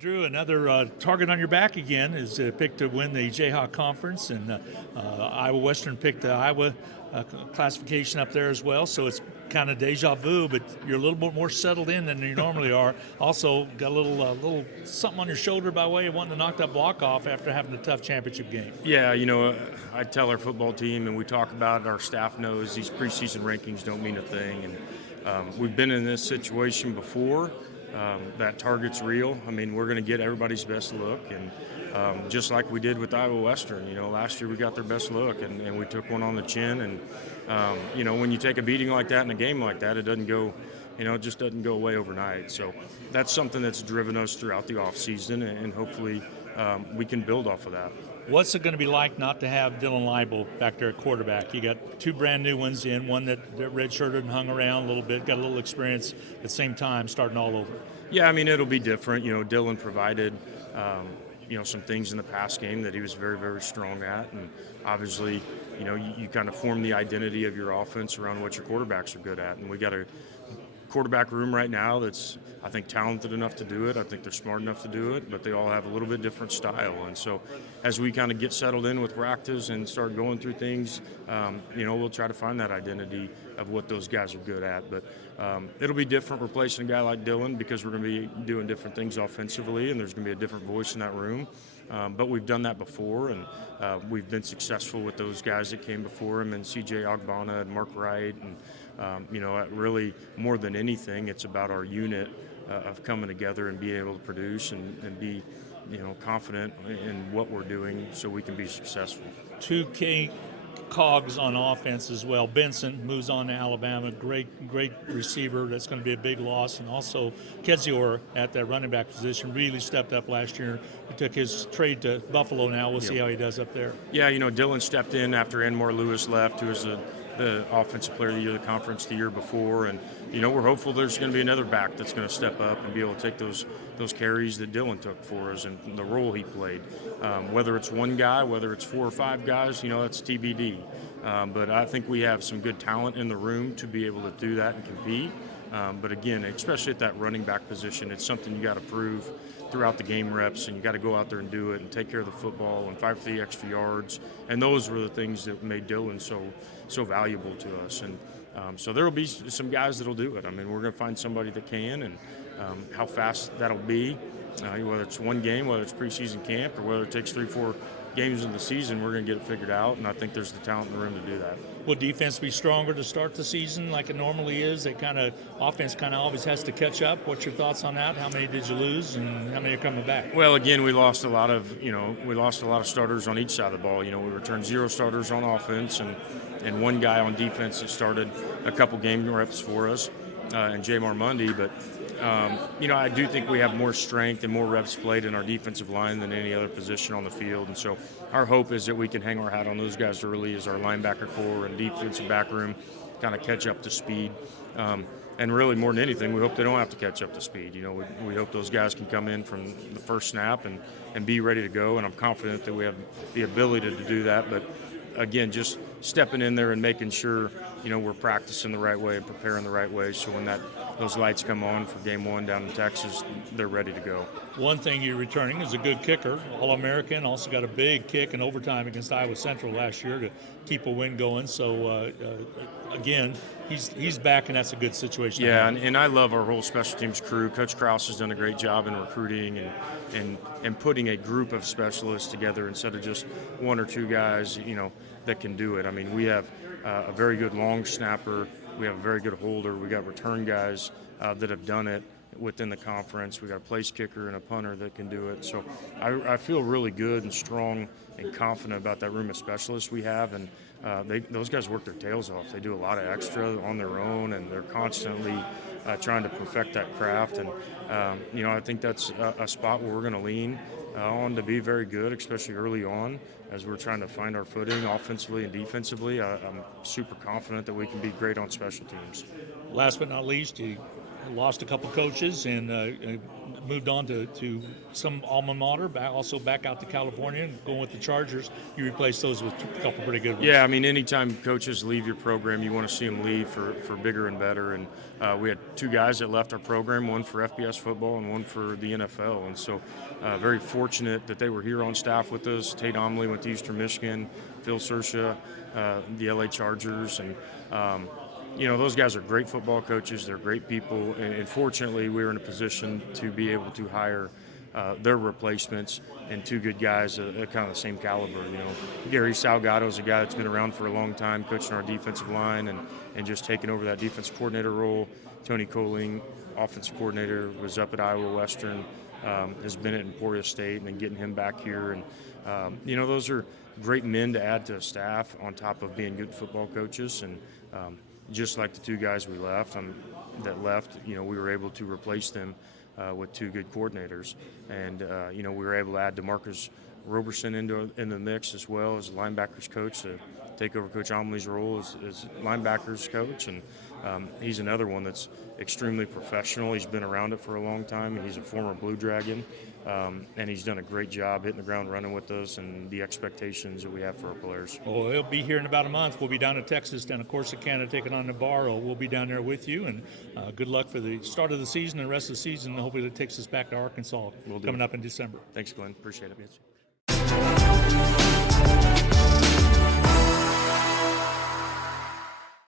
Drew, another target on your back again is picked to win the Jayhawk Conference, and Iowa Western picked the Iowa classification up there as well. So it's kind of deja vu, but you're a little bit more settled in than you normally are. Also, got a little something on your shoulder by way of wanting to knock that block off after having a tough championship game. Yeah, I tell our football team, and we talk about it, our staff knows these preseason rankings don't mean a thing. And we've been in this situation before. That target's real. I mean, we're going to get everybody's best look. And just like we did with Iowa Western, last year we got their best look, and we took one on the chin. And, when you take a beating like that in a game like that, it doesn't go it just doesn't go away overnight. So that's something that's driven us throughout the offseason, and hopefully we can build off of that. What's it going to be like not to have Dylan Leibel back there at quarterback? You got two brand new ones in, one that redshirted and hung around a little bit, got a little experience at the same time, starting all over. Yeah, I mean, it'll be different. Dylan provided, some things in the pass game that he was very, very strong at. And obviously, you kind of form the identity of your offense around what your quarterbacks are good at. And we got a quarterback room right now that's, I think, talented enough to do it. I think they're smart enough to do it, but they all have a little bit different style. And so as we kind of get settled in with practice and start going through things, we'll try to find that identity of what those guys are good at. But it'll be different replacing a guy like Dylan because we're going to be doing different things offensively, and there's going to be a different voice in that room. But we've done that before, and we've been successful with those guys that came before him, and C.J. Ogbonna and Mark Wright. And, really more than anything, it's about our unit of coming together and being able to produce and be, confident in what we're doing so we can be successful. 2K cogs on offense as well. Benson moves on to Alabama. Great receiver. That's going to be a big loss. And also Kezior at that running back position really stepped up last year. He took his trade to Buffalo now. We'll see how he does up there. Yeah, Dylan stepped in after Enmore Lewis left, who was the offensive player of the year of the conference the year before. And, we're hopeful there's going to be another back that's going to step up and be able to take those carries that Dylan took for us and the role he played. Whether it's one guy, whether it's 4 or 5 guys, that's TBD. But I think we have some good talent in the room to be able to do that and compete. But again, especially at that running back position, it's something you got to prove throughout the game reps, and you got to go out there and do it and take care of the football and fight for the extra yards. And those were the things that made Dylan so valuable to us. And so there will be some guys that'll do it. I mean, we're going to find somebody that can, and how fast that'll be, whether it's one game, whether it's preseason camp, or whether it takes 3-4 games in the season, we're going to get it figured out, and I think there's the talent in the room to do that. Will defense be stronger to start the season like it normally is? Offense kind of always has to catch up. What's your thoughts on that? How many did you lose, and how many are coming back? Well, again, we lost a lot of starters on each side of the ball. We returned 0 starters on offense, and one guy on defense that started a couple game reps for us, and Jamar Mundy. But I do think we have more strength and more reps played in our defensive line than any other position on the field. And so our hope is that we can hang our hat on those guys early as our linebacker core and defensive back room kind of catch up to speed. And really, more than anything, we hope they don't have to catch up to speed. We hope those guys can come in from the first snap and be ready to go. And I'm confident that we have the ability to do that. But again, just stepping in there and making sure, we're practicing the right way and preparing the right way, so when those lights come on for game 1 down in Texas, they're ready to go. One thing you're returning is a good kicker, All-American. Also got a big kick in overtime against Iowa Central last year to keep a win going. So, again, he's back, and that's a good situation. Yeah, and I love our whole special teams crew. Coach Krause has done a great job in recruiting and putting a group of specialists together instead of just 1 or 2 guys, that can do it. I mean, we have a very good long snapper. We have a very good holder. We got return guys that have done it within the conference. We got a place kicker and a punter that can do it. So I feel really good and strong and confident about that room of specialists we have. And those guys work their tails off. They do a lot of extra on their own, and they're constantly trying to perfect that craft. And, I think that's a spot where we're going to lean on to be very good, especially early on as we're trying to find our footing offensively and defensively. I'm super confident that we can be great on special teams. Last but not least, you lost a couple coaches and moved on to some alma mater, also back out to California and going with the Chargers. You replace those with a couple pretty good ones. Yeah, I mean, anytime coaches leave your program, you want to see them leave for bigger and better. And we had two guys that left our program, one for FBS football and one for the NFL. And so very fortunate that they were here on staff with us. Tate Omley went to Eastern Michigan, Phil Sersha, the LA Chargers. And, those guys are great football coaches. They're great people. And fortunately, we were in a position to be able to hire their replacements and two good guys at kind of the same caliber. Gary Salgado is a guy that's been around for a long time, coaching our defensive line and just taking over that defensive coordinator role. Tony Coling, offensive coordinator, was up at Iowa Western, has been at Emporia State, and then getting him back here. And, those are great men to add to a staff on top of being good football coaches. And just like the two guys we left, we were able to replace them with two good coordinators, and we were able to add DeMarcus Roberson in the mix as well as linebackers coach to take over Coach Omley's role as linebackers coach, and he's another one that's extremely professional. He's been around it for a long time, and he's a former Blue Dragon, and he's done a great job hitting the ground running with us and the expectations that we have for our players. Well, he'll be here in about a month. We'll be down in Texas, down at Corsicana, taking on Navarro. We'll be down there with you, and good luck for the start of the season and the rest of the season. Hopefully it takes us back to Arkansas coming up in December. Thanks, Glenn. Appreciate it.